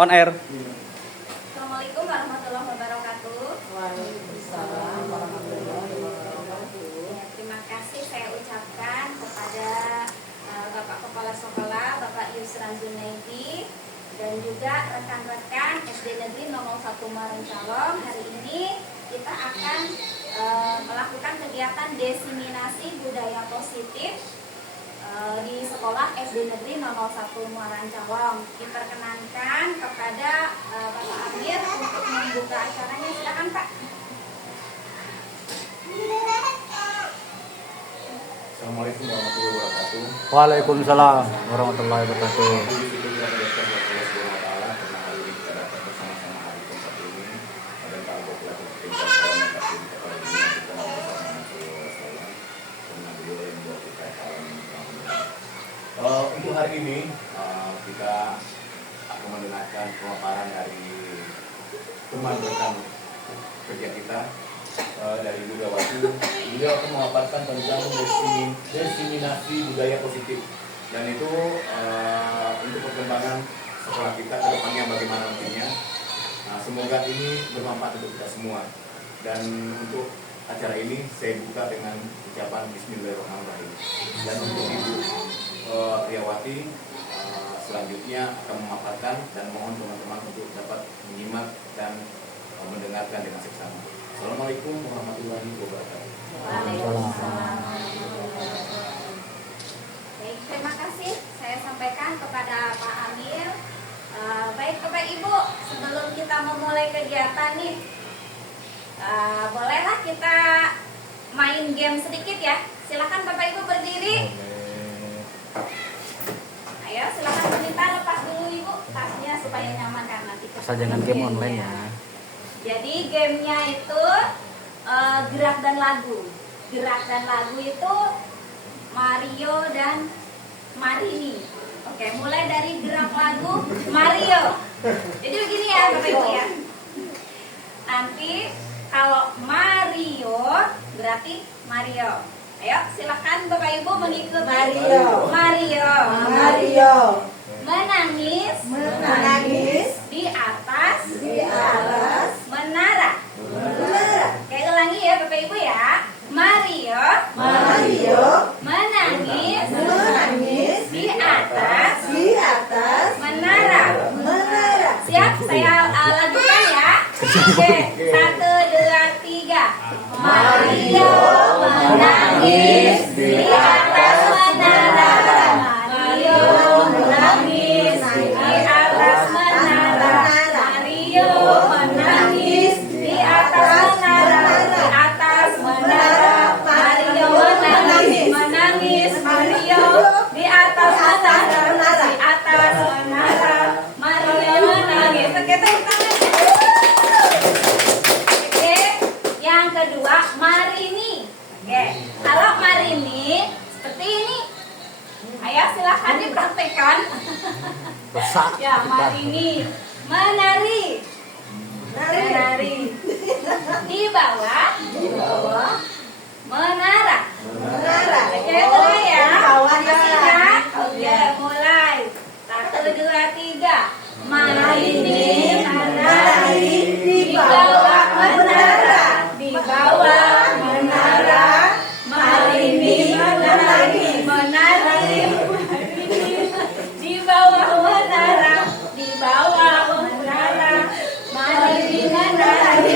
On air. Assalamualaikum warahmatullahi wabarakatuh. Waalaikumsalam warahmatullahi wabarakatuh. Terima kasih saya ucapkan kepada Bapak Kepala Sekolah, Bapak Yusran Zunaidi, dan juga rekan-rekan SD Negeri 01 Marencalong. Hari ini kita akan melakukan kegiatan desiminasi budaya positif di sekolah SD Negeri 01 Marencalong. Diperkenankan kepada Bapak Amir untuk membuka acaranya. Silakan Pak. Assalamualaikum warahmatullahi wabarakatuh. Waalaikumsalam warahmatullahi wabarakatuh. Untuk hari ini kita akan mendengarkan pemaparan dari teman rekan kerja kita dari Budawati. Beliau akan memaparkan tentang desiminasi budaya positif, dan itu untuk perkembangan sekolah kita ke depannya bagaimana nantinya. Semoga ini bermanfaat untuk kita semua. Dan untuk acara ini saya buka dengan ucapan Bismillahirrahmanirrahim. Dan untuk Ibu Priyawati selanjutnya akan memaparkan, dan mohon teman-teman untuk dapat menyimak dan mendengarkan dengan seksama. Assalamualaikum warahmatullahi wabarakatuh. Waalaikumsalam. Baik, terima kasih saya sampaikan kepada Pak Amir. Baik Bapak Ibu, sebelum kita memulai kegiatan nih, bolehlah kita main game sedikit ya. Silakan Bapak Ibu berdiri. Ayo silakan wanita, lepas dulu Ibu tasnya supaya nyaman kan nanti. Asal jangan game online ya. Jadi gamenya itu gerak dan lagu. Gerak dan lagu itu Mario dan Marini. Oke, mulai dari gerak lagu Mario. Jadi begini ya Bapak Ibu ya. Nanti kalau Mario berarti Mario. Ayo silakan Bapak Ibu mengikuti. Mario. Mario. Mario. Menangis. Menangis Di atas. di atas Menara. menara. Kayak ulangi ya Bapak Ibu ya. Mario. Mario Menangis. menangis Di atas. di atas Menara. menara. Siap? Saya lakukan ya. Oke, 1, 2, 3. Mario menangis di atas menara. Mario menangis di atas menara. Mario menangis di atas menara. Di atas menara. Mario menangis. Menangis Mario di atas menara. Di atas menara. Mario menangis. Oke, tepuk tangan. Oke, yang kedua Marini. Oke, kalau Marini seperti ini. Ayo silahkan dipraktekkan. Rusak. Ya, Marini menari. Menari. Di bawah Di bawah menara. menara. Oke, mulai ya. Di bawah Siap? Oke, mulai. 1, 2, 3. Marini menari di bawah menara. Di bawah menara. Marini menari. Menari. Di bawah menara. Di bawah menara. Marini menari.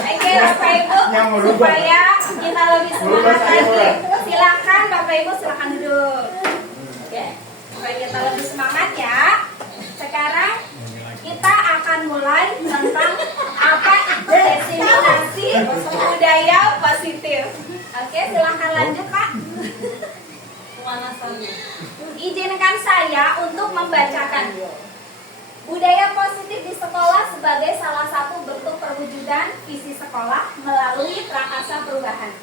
Oke Bapak Ibu, supaya kita lebih semangat lagi, silakan Bapak Ibu silakan duduk. Oke, supaya kita lebih semangat ya. Sekarang kita akan mulai tentang apa desiminasi budaya positif. Oke, silakan lanjut Pak. Izinkan saya untuk membacakan. Budaya positif di sekolah sebagai salah satu bentuk perwujudan visi sekolah melalui prakarsa perubahan.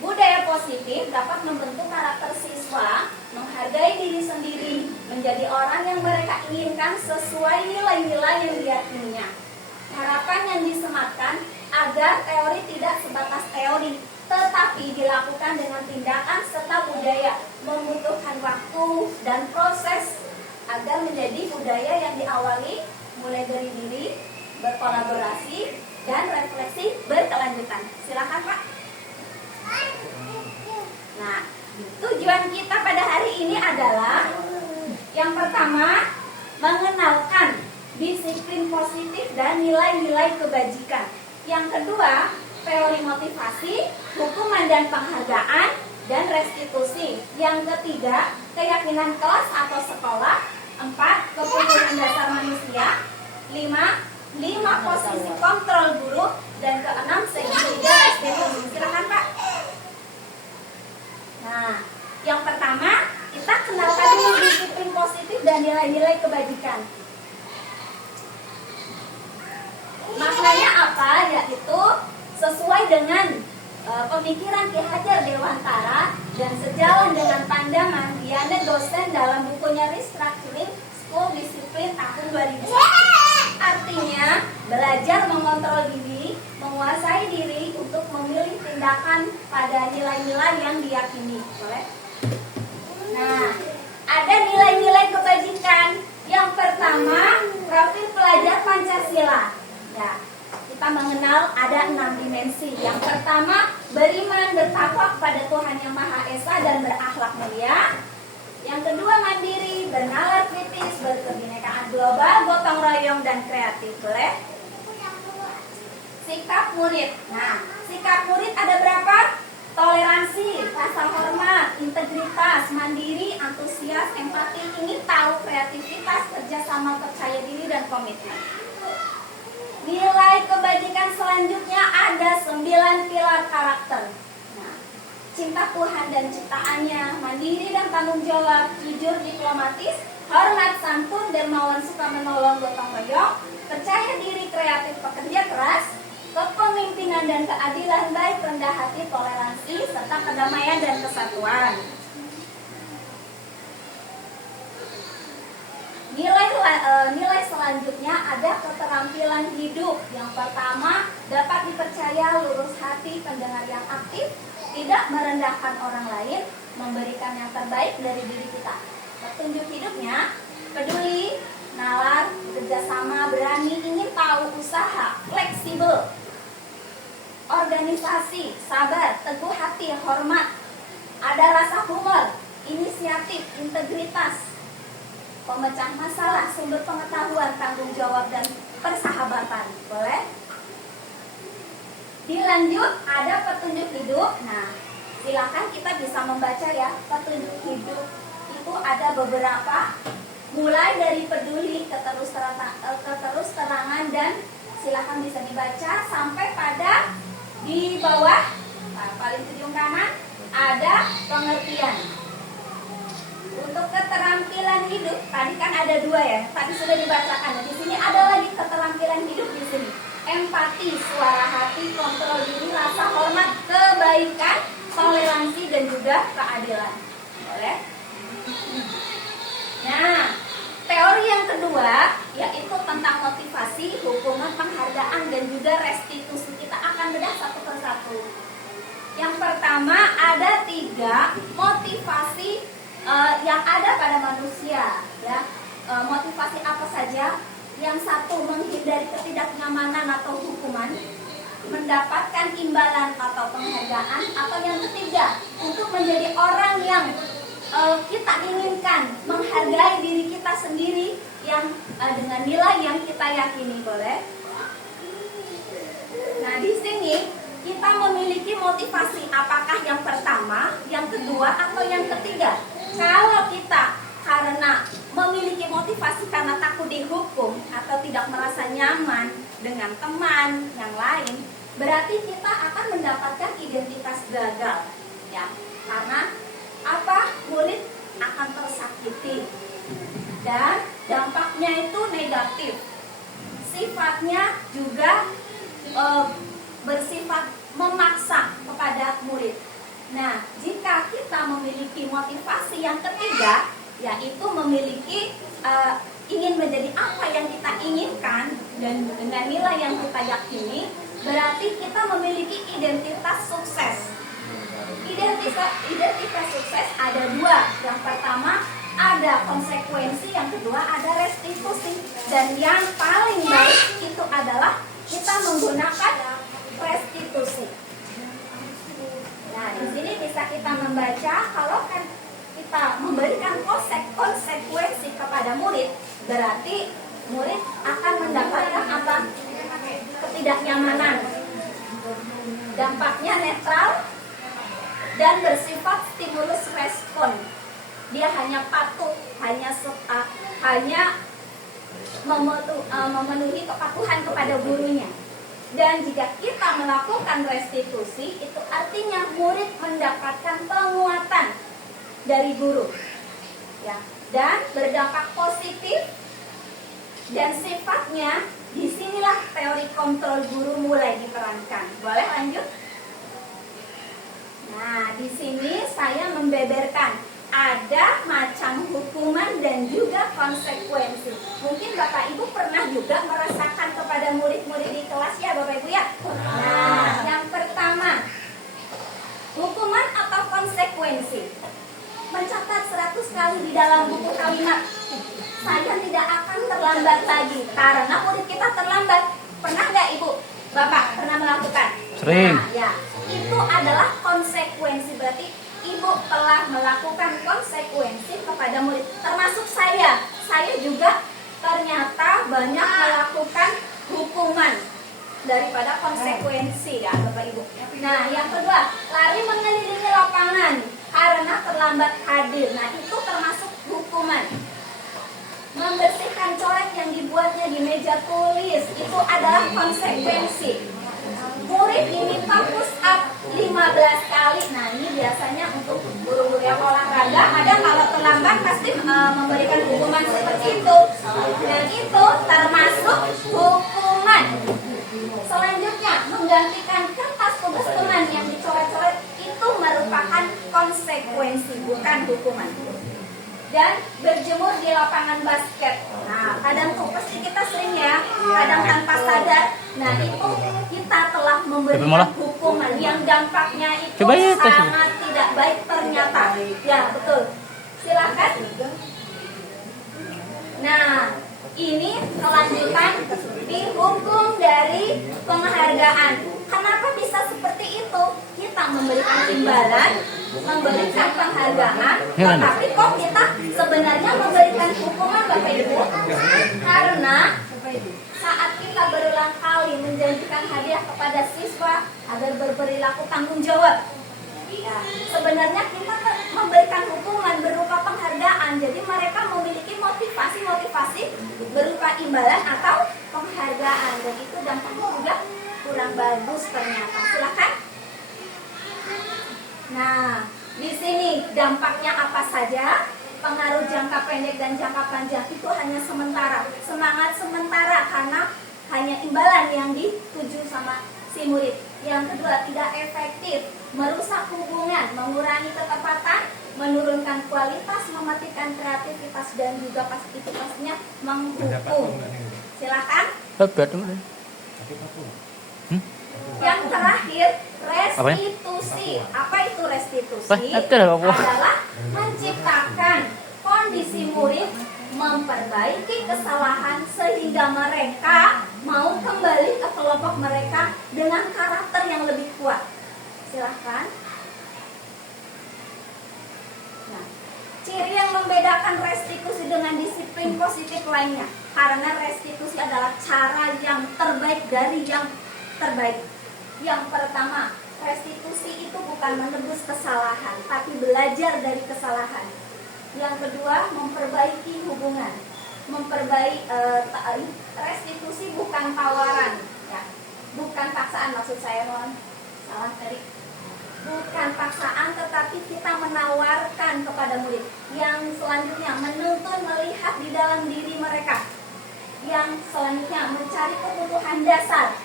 Budaya positif dapat membentuk karakter siswa, menghargai diri sendiri, menjadi orang yang mereka inginkan sesuai nilai-nilai yang diyakininya. Harapan yang disematkan agar teori tidak sebatas teori, tetapi dilakukan dengan tindakan serta budaya, membutuhkan waktu dan proses agar menjadi budaya yang diawali mulai dari diri, berkolaborasi, dan refleksi berkelanjutan. Silakan Pak. Nah, tujuan kita pada hari ini adalah yang pertama, mengenalkan disiplin positif dan nilai-nilai kebajikan. Yang kedua, teori motivasi, hukuman dan penghargaan, dan restitusi. Yang ketiga, keyakinan kelas atau sekolah. 4, kebutuhan dasar manusia. 5 posisi kontrol guru. Dan ke-6, segitiga restitusi. Silakan Pak. Nah, yang pertama, kita kenalkan dulu disiplin positif dan nilai-nilai kebajikan. Maknanya apa? Yaitu sesuai dengan pemikiran Ki Hajar Dewantara dan sejalan dengan pandangan Diana dosen dalam bukunya Restructuring School Discipline tahun 2001. Artinya, belajar mengontrol diri, menguasai diri untuk memilih tindakan pada nilai-nilai yang diyakini. Boleh? Nah, ada nilai-nilai kebajikan. Yang pertama, profil pelajar Pancasila. Ya, kita mengenal ada 6 dimensi. Yang pertama, beriman, bertakwa kepada Tuhan Yang Maha Esa dan berakhlak mulia. Yang kedua, mandiri, bernalar kritis, berkebinekaan global, gotong royong, dan kreatif. Boleh? Sikap murid. Nah, sikap murid ada berapa? Toleransi, rasa hormat, integritas, mandiri, antusias, empati, ingin tahu, kreativitas, kerjasama, percaya diri, dan komitmen. Nilai kebajikan selanjutnya ada 9 pilar karakter. Nah, cinta Tuhan dan ciptaannya, mandiri dan tanggung jawab, jujur, diplomatis, hormat, santun, dermawan, suka menolong, gotong royong, percaya diri, kreatif, pekerja keras, kepemimpinan dan keadilan, baik, rendah hati, toleransi, serta kedamaian dan kesatuan. Nilai selanjutnya ada keterampilan hidup. Yang pertama, dapat dipercaya, lurus hati, pendengar yang aktif, tidak merendahkan orang lain, memberikan yang terbaik dari diri kita. Petunjuk hidupnya, peduli, nalar, kerjasama, berani, ingin tahu, usaha, fleksibel, organisasi, sabar, teguh hati, hormat, ada rasa humor, inisiatif, integritas, pemecah masalah, sumber pengetahuan, tanggung jawab, dan persahabatan. Boleh? Dilanjut, ada petunjuk hidup. Nah, silakan kita bisa membaca ya. Petunjuk hidup itu ada beberapa, mulai dari peduli, keterusterangan, dan silakan bisa dibaca sampai pada di bawah, paling ujung kanan, ada pengertian. Untuk keterampilan hidup, tadi kan ada 2 ya, tadi sudah dibacakan. Di sini ada lagi keterampilan hidup di sini. Empati, suara hati, kontrol diri, rasa hormat, kebaikan, toleransi, dan juga keadilan. Boleh? Nah, teori yang kedua yaitu tentang motivasi, hukuman, penghargaan, dan juga restitusi. Kita akan bedah satu persatu. Yang pertama ada 3 motivasi yang ada pada manusia, ya. Motivasi apa saja? Yang satu, menghindari ketidaknyamanan atau hukuman, mendapatkan imbalan atau penghargaan, atau yang ketiga, untuk menjadi orang yang kita inginkan, menghargai diri kita sendiri yang dengan nilai yang kita yakini. Boleh? Nah, di sini kita memiliki motivasi apakah yang pertama, yang kedua, atau yang ketiga. Kalau kita karena memiliki motivasi karena takut dihukum atau tidak merasa nyaman dengan teman yang lain, berarti kita akan mendapatkan identitas gagal, ya. Karena apa? Murid akan tersakiti dan dampaknya itu negatif. Sifatnya juga bersifat memaksa kepada murid. Nah, jika kita memiliki motivasi yang ketiga, yaitu memiliki ingin menjadi apa yang kita inginkan dan dengan nilai yang kita yakini, berarti kita memiliki identitas sukses. Identitas sukses ada 2. Yang pertama, ada konsekuensi, yang kedua ada restitusi. Dan yang paling baik itu adalah kita menggunakan restitusi. Nah, di sini bisa kita membaca kalau kan kita memberikan konsekuensi kepada murid, berarti murid akan mendapatkan apa? Ketidaknyamanan. Dampaknya netral dan bersifat stimulus respon. Dia hanya patuh, hanya memenuhi kepatuhan kepada gurunya. Dan jika kita melakukan restitusi, itu artinya murid mendapatkan penguatan dari guru, ya, dan berdampak positif. Dan sifatnya, disinilah teori kontrol guru mulai diperankan. Boleh lanjut? Nah, di sini saya membeberkan ada macam hukuman dan juga konsekuensi. Mungkin Bapak Ibu pernah juga merasakan kepada murid-murid di kelas ya Bapak Ibu ya. Nah, yang pertama, hukuman atau konsekuensi. Mencatat 100 kali di dalam buku kalimat. Saya tidak akan terlambat lagi karena murid kita terlambat. Pernah nggak Ibu? Bapak pernah melakukan? Sering. Nah, ya, itu adalah konsekuensi. Berarti Ibu telah melakukan konsekuensi kepada murid. Termasuk saya. Saya juga ternyata banyak melakukan hukuman daripada konsekuensi ya Bapak Ibu. Nah, yang kedua, lari mengelilingi lapangan karena terlambat hadir. Nah, itu termasuk hukuman. Membersihkan coret yang dibuatnya di meja tulis, itu adalah konsekuensi. Murid diminta push up 15 kali. Nah, ini biasanya untuk guru-guru yang olahraga, ada kalau terlambat pasti memberikan hukuman seperti itu. Dan itu termasuk hukuman. Selanjutnya, menggantikan kertas tugas teman yang dicoret-coret, itu merupakan konsekuensi, bukan hukuman. Dan berjemur di lapangan basket. Nah, kadang tuh pasti kita sering ya, kadang tanpa sadar. Nah, itu kita telah memberikan hukuman yang dampaknya itu sangat tidak baik ternyata. Ya, betul. Silakan. Nah, ini kelanjutan dihukum dari penghargaan. Kenapa bisa seperti itu? Kita memberikan imbalan, memberikan penghargaan, tetapi kok kita sebenarnya memberikan hukuman Bapak Ibu? Karena saat kita berulang kali menjanjikan hadiah kepada siswa agar berperilaku tanggung jawab, ya, sebenarnya kita memberikan hukuman berupa penghargaan. Jadi mereka memiliki motivasi berupa imbalan atau penghargaan, dan itu dampaknya juga kurang bagus ternyata. Silakan. Nah, di sini dampaknya apa saja? Pengaruh jangka pendek dan jangka panjang itu hanya sementara, semangat sementara karena hanya imbalan yang dituju sama si murid. Yang kedua, tidak efektif, merusak hubungan, mengurangi ketepatan, menurunkan kualitas, mematikan kreativitas, dan juga itu pastinya menghukum. Silakan. Yang terakhir, restitusi. Apa itu restitusi? Adalah menciptakan kondisi murid memperbaiki kesalahan sehingga mereka mau kembali ke kelompok mereka dengan karakter yang lebih kuat. Silahkan. Nah, ciri yang membedakan restitusi dengan disiplin positif lainnya, karena restitusi adalah cara yang terbaik dari yang terbaik. Yang pertama, restitusi itu bukan menebus kesalahan, tapi belajar dari kesalahan. Yang kedua, memperbaiki hubungan. Restitusi bukan tawaran, ya. Bukan paksaan, maksud saya, mohon salah tadi. Bukan paksaan, tetapi kita menawarkan kepada murid. Yang selanjutnya, menuntun melihat di dalam diri mereka. Yang selanjutnya, mencari kebutuhan dasar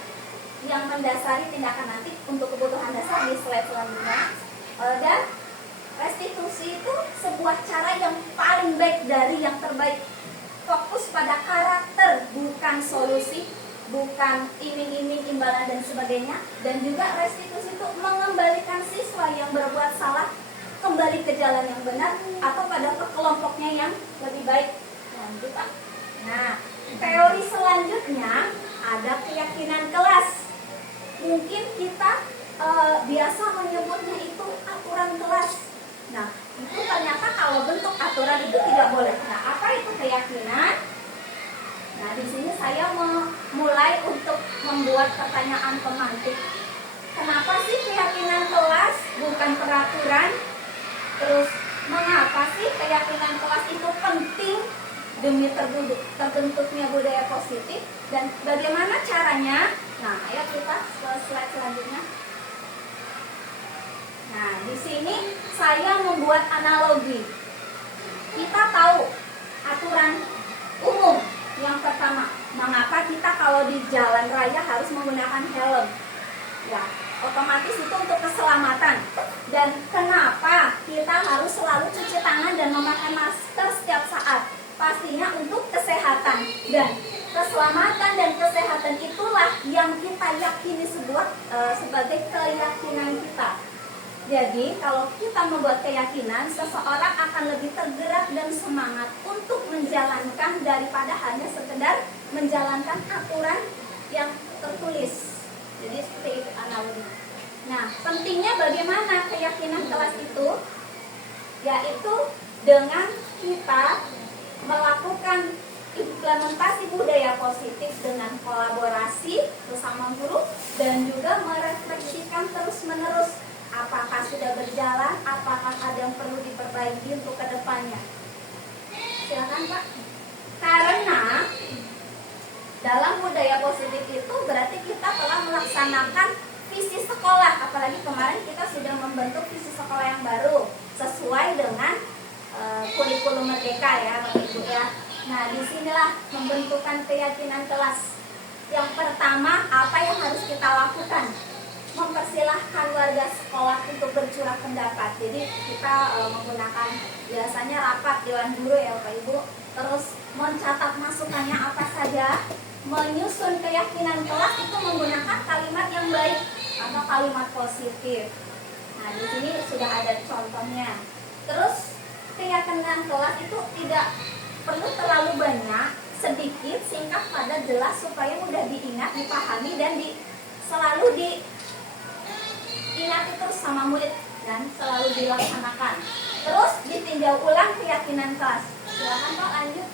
yang mendasari tindakan nanti untuk kebutuhan dasar di slide selanjutnya. Dan restitusi itu sebuah cara yang paling baik dari yang terbaik. Fokus pada karakter, bukan solusi, bukan iming-iming, imbalan dan sebagainya. Dan juga restitusi itu mengembalikan siswa yang berbuat salah kembali ke jalan yang benar atau pada kelompoknya yang lebih baik. Lanjut Pak. Nah, teori selanjutnya ada keyakinan kelas. Mungkin kita biasa menyebutnya itu aturan kelas. Nah, itu ternyata kalau bentuk aturan itu tidak boleh. Nah, apa itu keyakinan? Nah, di sini saya mulai untuk membuat pertanyaan pemantik. Kenapa sih keyakinan kelas bukan peraturan? Terus, mengapa sih keyakinan kelas itu penting demi terbentuknya budaya positif? Dan bagaimana caranya? Nah, ayo kita ke slide selanjutnya. Nah, di sini saya membuat analogi. Kita tahu aturan umum. Yang pertama, mengapa kita kalau di jalan raya harus menggunakan helm? Ya, otomatis itu untuk keselamatan. Dan kenapa kita harus selalu cuci tangan dan memakai masker setiap saat? Pastinya untuk kesehatan. Dan keselamatan dan kesehatan itulah yang kita yakini sebagai keyakinan kita. Jadi, kalau kita membuat keyakinan, seseorang akan lebih tergerak dan semangat untuk menjalankan daripada hanya sekedar menjalankan aturan yang tertulis. Jadi, seperti itu analogi. Nah, pentingnya bagaimana keyakinan kelas itu? Yaitu dengan kita melakukan implementasi budaya positif dengan kolaborasi bersama guru dan juga merefleksikan terus-menerus. Apakah sudah berjalan, apakah ada yang perlu diperbaiki untuk kedepannya. Silakan Pak. Karena dalam budaya positif itu berarti kita telah melaksanakan visi sekolah. Apalagi kemarin kita sudah membentuk visi sekolah yang baru sesuai dengan kurikulum merdeka ya Bapak Ibu ya. Nah, disinilah pembentukan keyakinan kelas. Yang pertama, apa yang harus kita lakukan? Mempersilahkan warga sekolah untuk bercurah pendapat. Jadi kita menggunakan biasanya rapat dewan guru ya Bapak Ibu. Terus mencatat masukannya apa saja. Menyusun keyakinan kelas itu menggunakan kalimat yang baik atau kalimat positif. Nah, di sini sudah ada contohnya. Terus keyakinan kelas itu tidak perlu terlalu banyak, sedikit, singkat, padat, jelas supaya mudah diingat, dipahami dan selalu diingat terus sama murid dan selalu dilaksanakan. Terus ditinjau ulang keyakinan kelas. Silakan Pak lanjut.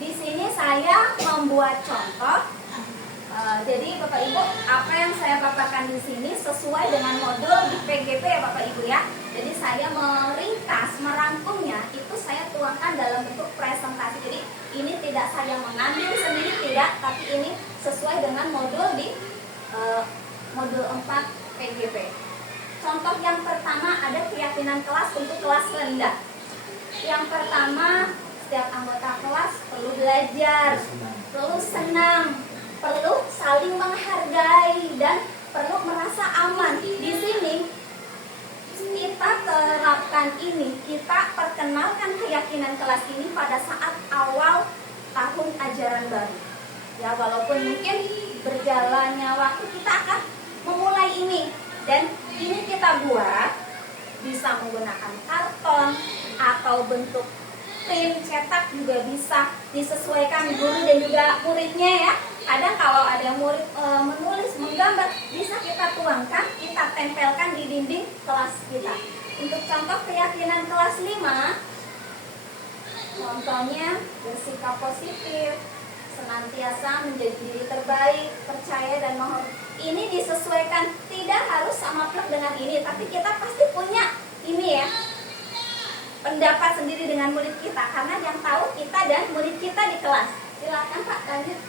Di sini saya membuat contoh. Jadi Bapak Ibu, apa yang saya paparkan di sini sesuai dengan modul di PGP ya Bapak Ibu ya. Jadi saya meringkas, merangkumnya itu saya tuangkan dalam bentuk presentasi. Jadi ini tidak saya mengambil sendiri tidak, tapi ini sesuai dengan modul di modul 4 PGP. Contoh yang pertama ada keyakinan kelas untuk kelas rendah. Yang pertama, setiap anggota kelas perlu belajar, perlu senang, perlu saling menghargai dan perlu merasa aman. Di sini kita terapkan ini, kita perkenalkan keyakinan kelas ini pada saat awal tahun ajaran baru. Ya, walaupun mungkin berjalannya waktu kita akan memulai ini dan ini kita buat bisa menggunakan karton atau bentuk print cetak juga bisa, disesuaikan guru dan juga muridnya ya. Kadang kalau ada murid menulis, menggambar, bisa kita tuangkan, kita tempelkan di dinding kelas kita. Untuk contoh keyakinan kelas 5, contohnya bersikap positif, senantiasa menjadi diri terbaik, percaya dan menghormati. Ini disesuaikan, tidak harus sama plek dengan ini, tapi kita pasti punya ini ya, pendapat sendiri dengan murid kita, karena yang tahu kita dan murid kita di kelas. Silakan Pak lanjut.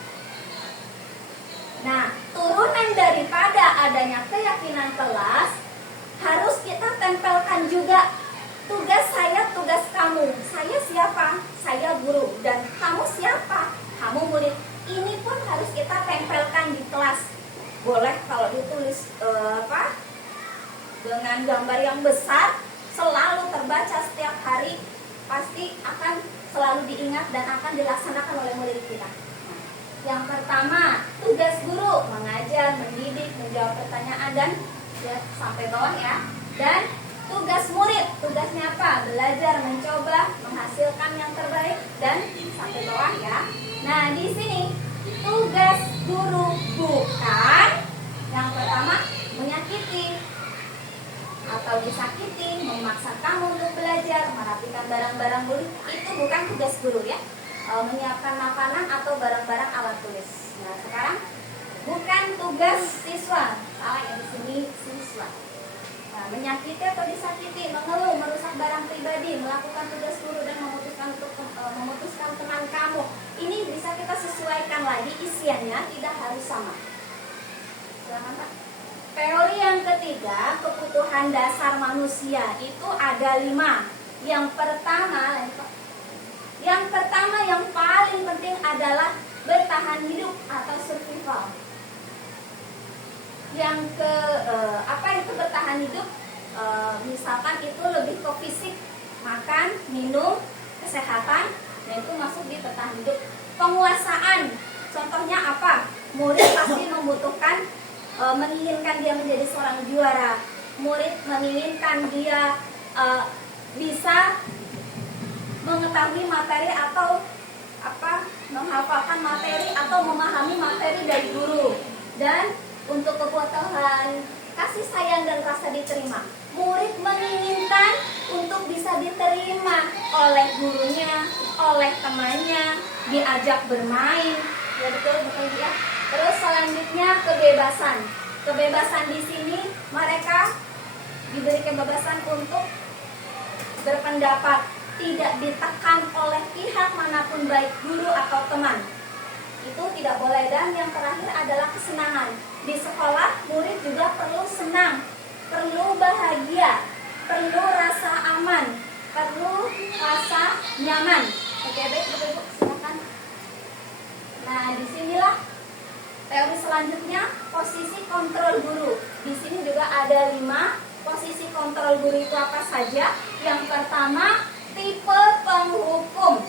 Nah, turunan daripada adanya keyakinan kelas harus kita tempelkan juga. Tugas saya, tugas kamu. Saya siapa? Saya guru. Dan kamu siapa? Kamu murid. Ini pun harus kita tempelkan di kelas. Boleh kalau ditulis dengan gambar yang besar, selalu terbaca setiap hari, pasti akan selalu diingat dan akan dilaksanakan oleh murid kita. Yang pertama, tugas guru mengajar, mendidik, menjawab pertanyaan dan ya, sampai bawah ya. Dan tugas murid, tugasnya apa? Belajar, mencoba, menghasilkan yang terbaik dan sampai bawah ya. Nah, di sini tugas guru bukan yang pertama menyakiti atau disakiti, memaksa kamu untuk belajar, merapikan barang-barang guru, itu bukan tugas guru ya. Menyiapkan makanan atau barang-barang alat tulis. Nah, sekarang bukan tugas siswa, salah ya di sini siswa. Nah, menyakiti atau disakiti, mengeluh, merusak barang pribadi, melakukan tugas guru dan memutuskan teman kamu. Ini bisa kita sesuaikan lagi isiannya, tidak harus sama. Silakan Pak. Teori yang ketiga, kebutuhan dasar manusia itu ada 5. Yang pertama yang paling penting adalah bertahan hidup atau survival. Apa itu bertahan hidup? Misalkan itu lebih ke fisik, makan, minum, kesehatan, dan itu masuk di bertahan hidup. Penguasaan, contohnya apa? Murid pasti membutuhkan, menginginkan dia menjadi seorang juara. Murid menginginkan dia bisa mengetahui materi atau menghafalkan materi atau memahami materi dari guru. Dan untuk kebutuhan kasih sayang dan rasa diterima, murid menginginkan untuk bisa diterima oleh gurunya, oleh temannya, diajak bermain. Ya betul ya. Terus selanjutnya kebebasan. Kebebasan di sini mereka diberi kebebasan untuk berpendapat, tidak ditekan oleh pihak manapun baik guru atau teman. Itu tidak boleh. Dan yang terakhir adalah kesenangan. Di sekolah murid juga perlu senang, perlu bahagia, perlu rasa aman, perlu rasa nyaman. Oke, baik Bapak-Ibu, silakan. Nah, disinilah teori selanjutnya, posisi kontrol guru. Di sini juga ada 5 posisi kontrol guru itu apa saja. Yang pertama, tipe penghukum.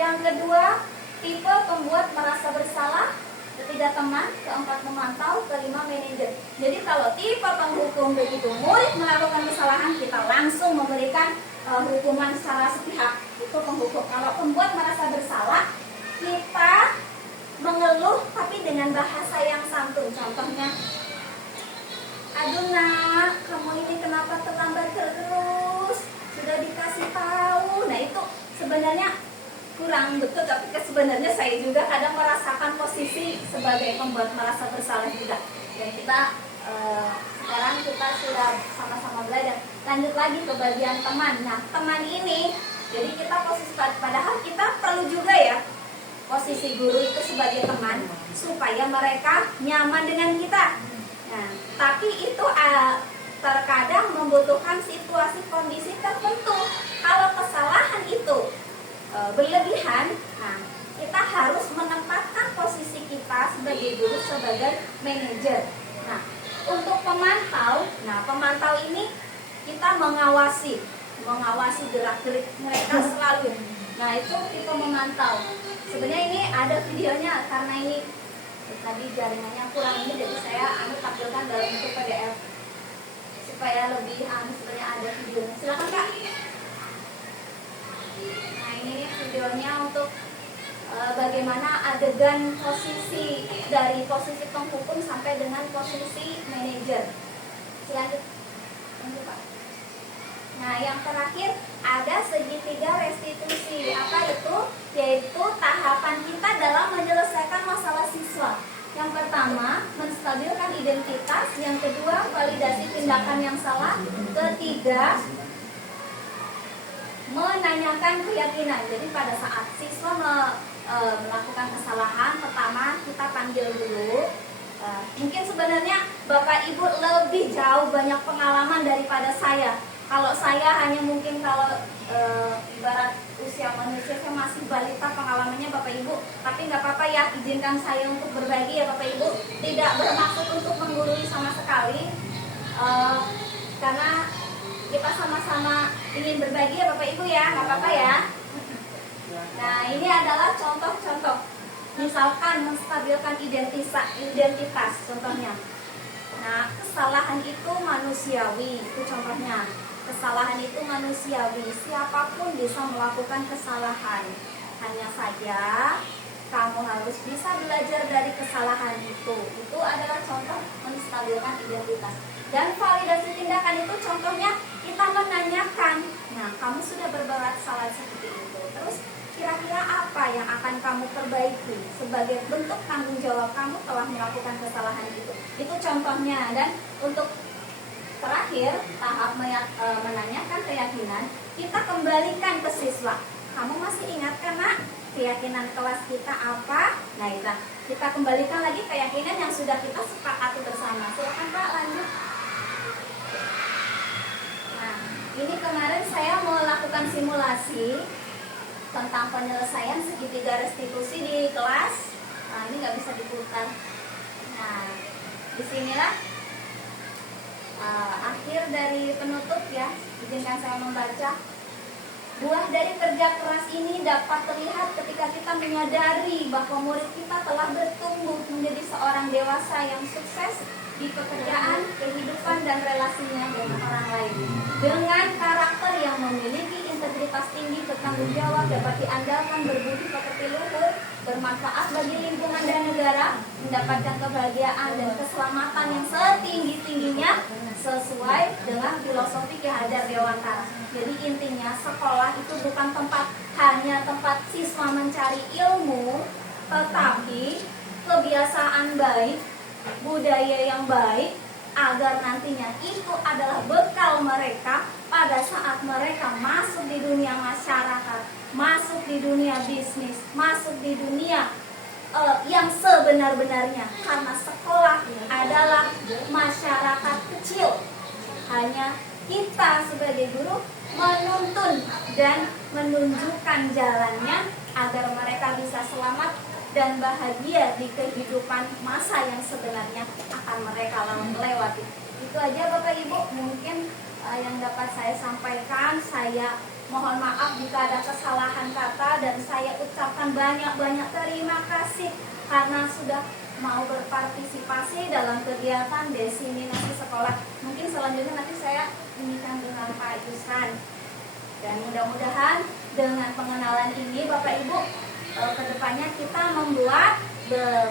Yang kedua, tipe pembuat merasa bersalah. Ketiga, teman. Keempat, memantau. Kelima, manajer. Jadi kalau tipe penghukum begitu, murid melakukan kesalahan, kita langsung memberikan hukuman secara sepihak. Itu penghukum. Kalau pembuat merasa bersalah, kita mengeluh tapi dengan bahasa yang santun. Contohnya, aduh nak, kamu ini kenapa terlambat terus? Sudah dikasih tahu. Nah, itu sebenarnya kurang betul, tapi sebenarnya saya juga kadang merasakan posisi sebagai pembuat merasa bersalah juga. Dan kita sekarang kita sudah sama-sama belajar. Lanjut lagi ke bagian teman. Nah, teman ini, jadi kita posisi, padahal kita perlu juga ya posisi guru itu sebagai teman supaya mereka nyaman dengan kita. Nah, tapi itu terkadang membutuhkan situasi kondisi tertentu. Kalau kesalahan itu berlebihan, nah kita harus menempatkan posisi kita sebagai guru, sebagai manajer. Nah, untuk pemantau, pemantau ini kita mengawasi gerak-gerik mereka selalu. Nah, itu tipe memantau. Sebenarnya ini ada videonya, karena ini tadi jaringannya kurang ini, jadi saya tampilkan dalam bentuk PDF supaya lebih sebenarnya ada videonya. Silakan Kak. Nah, ini videonya untuk bagaimana adegan posisi dari posisi penghukum sampai dengan posisi manajer. Silakan Pak. Nah, yang terakhir ada segitiga restitusi. Apa itu? Yaitu tahapan kita dalam menyelesaikan masalah siswa. Yang pertama, menstabilkan identitas. Yang kedua, validasi tindakan yang salah. Ketiga, menanyakan keyakinan. Jadi pada saat siswa melakukan kesalahan, pertama kita panggil dulu. Mungkin sebenarnya Bapak Ibu lebih jauh banyak pengalaman daripada saya. Kalau saya hanya mungkin ibarat usia manusia, saya masih balita pengalamannya Bapak Ibu. Tapi nggak apa-apa ya, izinkan saya untuk berbagi ya Bapak Ibu. Tidak bermaksud untuk menggurui sama sekali, karena kita sama-sama ingin berbagi ya Bapak Ibu ya, nggak apa-apa ya. Nah, ini adalah contoh-contoh. Misalkan menstabilkan identitas contohnya. Nah, kesalahan itu manusiawi, itu contohnya. Kesalahan itu manusiawi, siapapun bisa melakukan kesalahan. Hanya saja kamu harus bisa belajar dari kesalahan itu. Itu adalah contoh menstabilkan identitas. Dan validasi tindakan itu contohnya kita menanyakan, nah kamu sudah berbuat salah seperti itu. Terus kira-kira apa yang akan kamu perbaiki sebagai bentuk tanggung jawab kamu telah melakukan kesalahan itu. Itu contohnya. Dan untuk terakhir, tahap menanyakan keyakinan, kita kembalikan ke siswa. Kamu masih ingat kan, Nak? Keyakinan kelas kita apa? Nah, itu kita kembalikan lagi keyakinan yang sudah kita sepakati bersama. Silakan Pak, lanjut. Nah, ini kemarin saya mau lakukan simulasi tentang penyelesaian segitiga restitusi di kelas. Nah, ini nggak bisa diputar. Nah, disinilah akhir dari penutup ya. Izinkan saya membaca. Buah dari kerja keras ini dapat terlihat ketika kita menyadari bahwa murid kita telah bertumbuh menjadi seorang dewasa yang sukses di pekerjaan, kehidupan, dan relasinya dengan orang lain. Dengan karakter yang memiliki integritas tinggi, bertanggung jawab, dapat diandalkan, berbudi pekerti luhur, bermanfaat bagi lingkungan dan negara, mendapatkan kebahagiaan dan keselamatan yang setinggi-tingginya sesuai dengan filosofi Ki Hajar Dewantara. Jadi intinya sekolah itu bukan hanya tempat siswa mencari ilmu, tetapi kebiasaan baik, budaya yang baik, agar nantinya itu adalah bekal mereka pada saat mereka masuk di dunia masyarakat, masuk di dunia bisnis, masuk di dunia yang sebenar-benarnya. Karena sekolah adalah masyarakat kecil. Hanya kita sebagai guru menuntun dan menunjukkan jalannya agar mereka bisa selamat dan bahagia di kehidupan masa yang sebenarnya akan mereka lewati. Itu aja Bapak Ibu mungkin yang dapat saya sampaikan. Saya mohon maaf jika ada kesalahan kata, dan saya ucapkan banyak-banyak terima kasih karena sudah mau berpartisipasi dalam kegiatan desiminasi sekolah. Mungkin selanjutnya nanti saya bincang dengan Pak Yusran. Dan mudah-mudahan dengan pengenalan ini Bapak Ibu, kedepannya kita membuat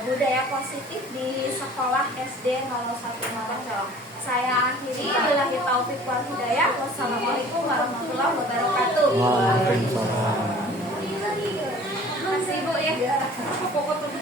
budaya positif di sekolah SD 01 Maracau. Saya akhiri, billahi taufiq wal hidayah. Wassalamualaikum warahmatullahi wabarakatuh. Waalaikumsalam. Terima kasih Bu ya.